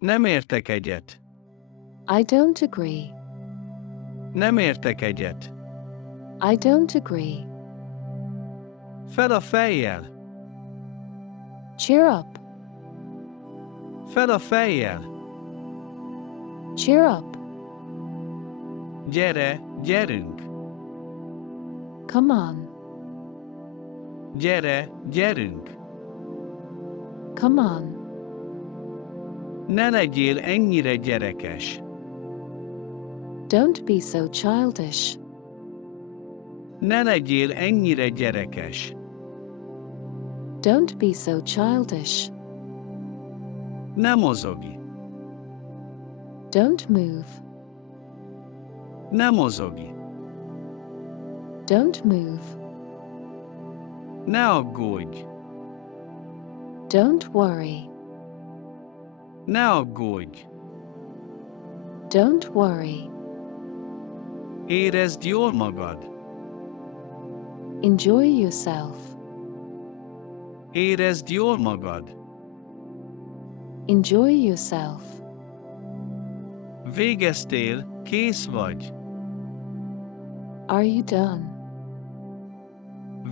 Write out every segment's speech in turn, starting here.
Nem értek egyet. I don't agree. Nem értek egyet. I don't agree. Fel a fejjel. Cheer up. Fel a fejjel. Cheer up. Gyere, gyerünk. Come on. Gyere, gyerünk. Come on. Ne legyél ennyire gyerekes. Don't be so childish. Ne legyél ennyire gyerekes. Don't be so childish. Ne mozogj. Don't move. Ne mozogj. Don't move. Ne aggódj. Don't worry. Ne aggódj. Don't worry. Érezd jól magad. Enjoy yourself. Érezd jól magad. Enjoy yourself. Végeztél, kész vagy. Are you done?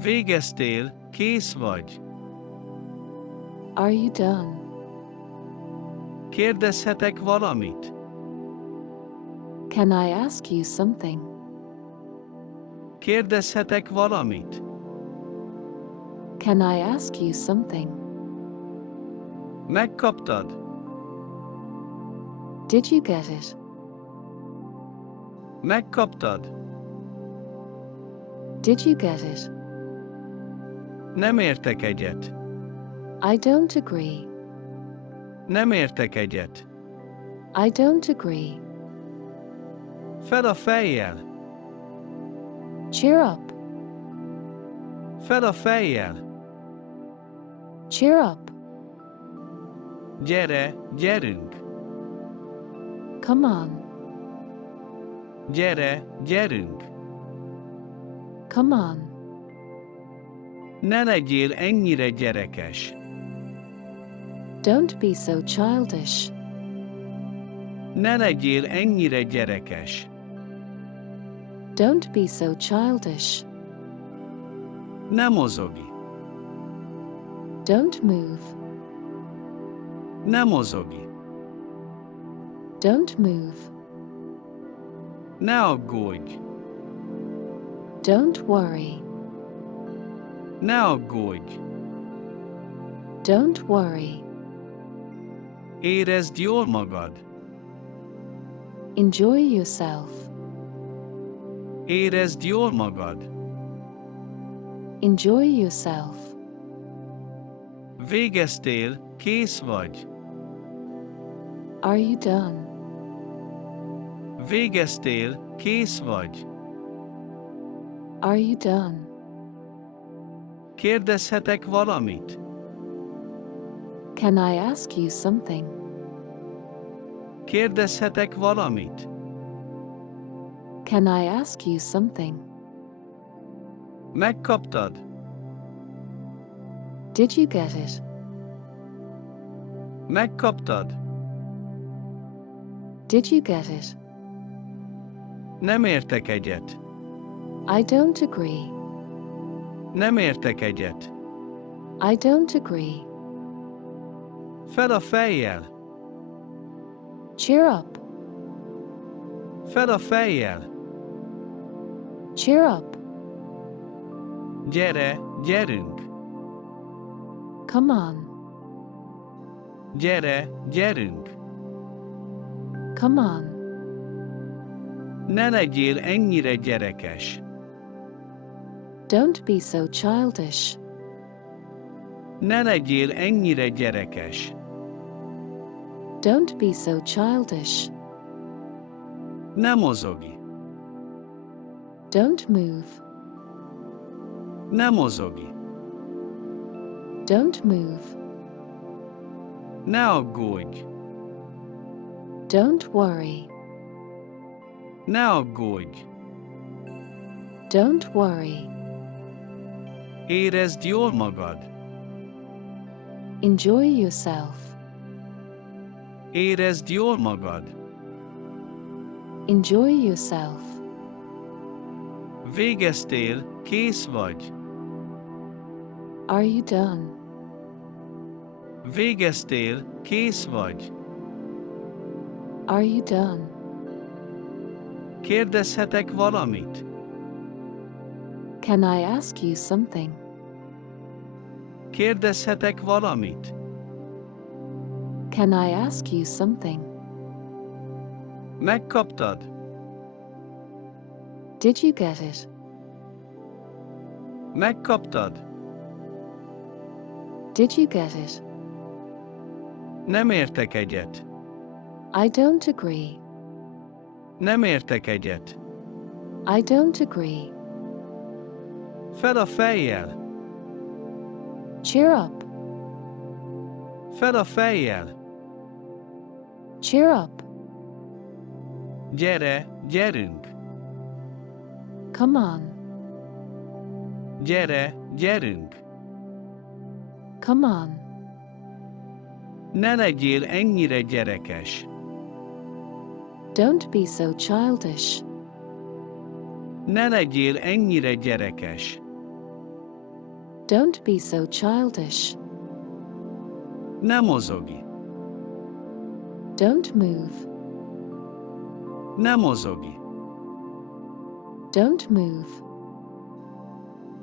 Végeztél, kész vagy. Are you done? Kérdezhetek valamit? Can I ask you something? Kérdezhetek valamit? Can I ask you something? Megkaptad? Did you get it? Megkaptad? Did you get it? Nem értek egyet. I don't agree. Nem értek egyet. I don't agree. Fel a fejjel. Cheer up. Fel a fejjel. Cheer up. Gyere, gyerünk. Come on. Gyere, gyerünk. Come on. Ne legyél ennyire gyerekes. Don't be so childish. Ne legyél ennyire gyerekes. Don't be so childish. Ne mozogj. Don't move. Ne mozogj. Don't move. Ne aggódj. Don't worry. Ne aggódj. Don't worry. Érezd jól magad. Enjoy yourself. Érezd jól magad. Enjoy yourself. Végeztél, kész vagy. Are you done? Végeztél, kész vagy. Are you done? Kérdezhetek valamit? Can I ask you something? Kérdezhetek valamit? Can I ask you something? Megkaptad? Did you get it? Megkaptad? Did you get it? Nem értek egyet. I don't agree. Nem értek egyet. I don't agree. Fel a fejjel. Cheer up. Fel a fejjel. Cheer up. Gyere, gyerünk. Come on. Gyere, gyerünk. Come on. Ne legyél ennyire gyerekes. Don't be so childish. Ne legyél ennyire gyerekes. Don't be so childish. Ne mozogj. Don't move. Ne mozogj. Don't move. Ne aggódj. Don't worry. Ne aggódj. Don't worry. Érezd jól magad. Enjoy yourself. Érezd jól magad. Enjoy yourself. Végeztél, kész vagy. Are you done? Végeztél, kész vagy. Are you done? Kérdezhetek valamit? Can I ask you something? Kérdezhetek valamit? Can I ask you something? Megkaptad? Did you get it? Megkaptad? Did you get it? Nem értek egyet. I don't agree. Nem értek egyet. I don't agree. Fel a fejjel. Cheer up. Fel a fejjel. Cheer up. Gyere, gyerünk. Come on. Gyere, gyerünk. Come on. Ne legyél ennyire gyerekes. Don't be so childish. Ne legyél ennyire gyerekes. Don't be so childish. Ne mozogj. Don't move. Ne mozogj. Don't move.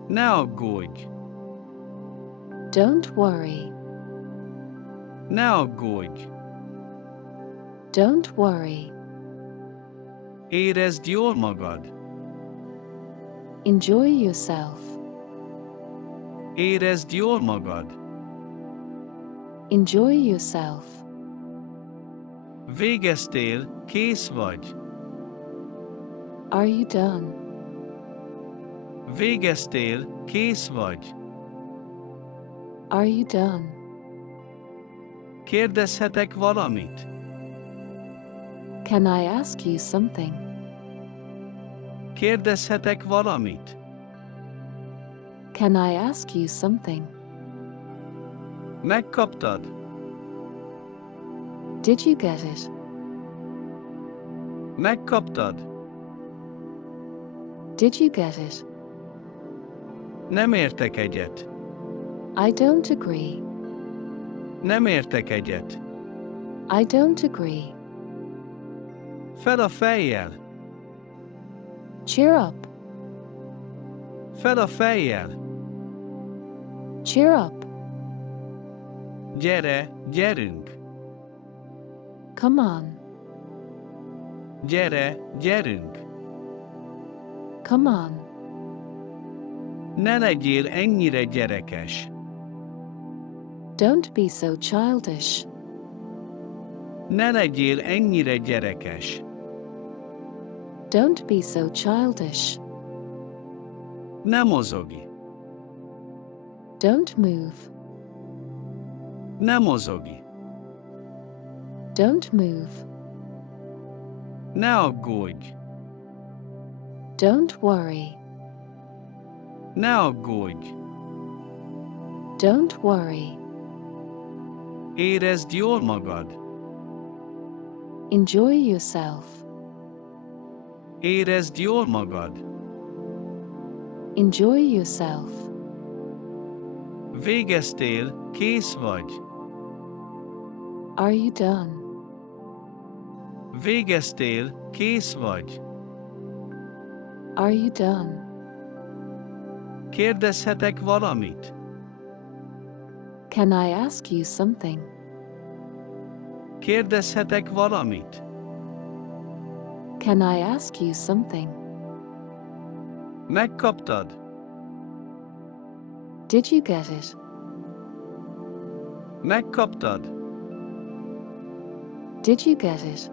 Ne aggódj. Don't worry. Ne aggódj. Don't worry. Érezd jól magad. Enjoy yourself. Érezd jól magad. Enjoy yourself. Végeztél, kész vagy. Are you done? Végeztél, kész vagy. Are you done? Kérdezhetek valamit? Can I ask you something? Kérdezhetek valamit? Can I ask you something? Megkaptad? Did you get it? Megkaptad? Did you get it? Nem értek egyet. I don't agree. Nem értek egyet. I don't agree. Fel a fejjel. Cheer up. Fel a fejjel. Cheer up. Gyere, gyerünk. Come on. Gyere, gyerünk. Come on. Ne legyél ennyire gyerekes. Don't be so childish. Ne legyél ennyire gyerekes. Don't be so childish. Ne mozogj. Don't move. Ne mozogj. Don't move. Ne aggódj. Don't worry. Ne aggódj. Don't worry. Érezd jól magad. Enjoy yourself. Érezd jól magad. Enjoy yourself. Végeztél, kész vagy. Are you done? Végeztél, kész vagy. Are you done? Kérdezhetek valamit? Can I ask you something? Kérdezhetek valamit? Can I ask you something? Megkaptad? Did you get it? Megkaptad? Did you get it?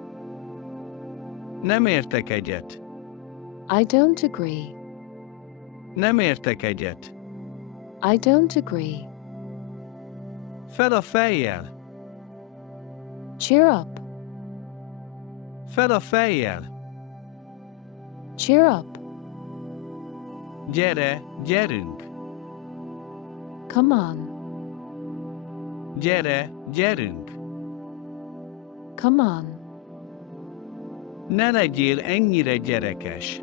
Nem értek egyet. I don't agree. Nem értek egyet. I don't agree. Fel a fejjel. Cheer up. Fel a fejjel. Cheer up. Gyere, gyerünk. Come on. Gyere, gyerünk. Come on. Ne legyél ennyire gyerekes.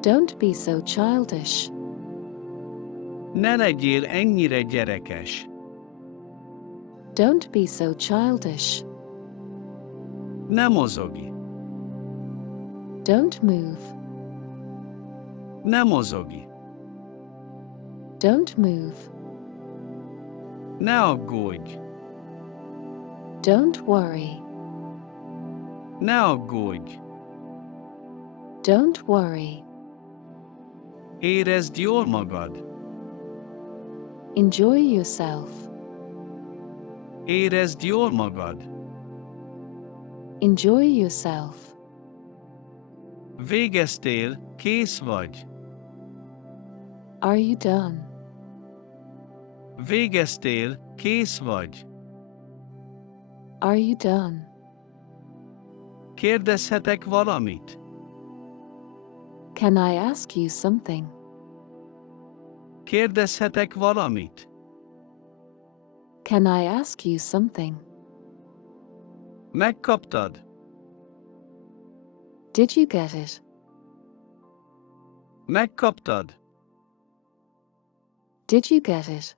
Don't be so childish. Ne legyél ennyire gyerekes. Don't be so childish. Ne mozogj. Don't move. Ne mozogj. Don't move. Ne aggódj. Don't worry. Ne aggódj. Don't worry. Érezd jól magad. Enjoy yourself. Érezd jól magad. Enjoy yourself. Végeztél, kész vagy. Are you done? Végeztél, kész vagy. Are you done? Kérdezhetek valamit? Can I ask you something? Kérdezhetek valamit? Can I ask you something? Megkaptad? Did you get it? Megkaptad? Did you get it?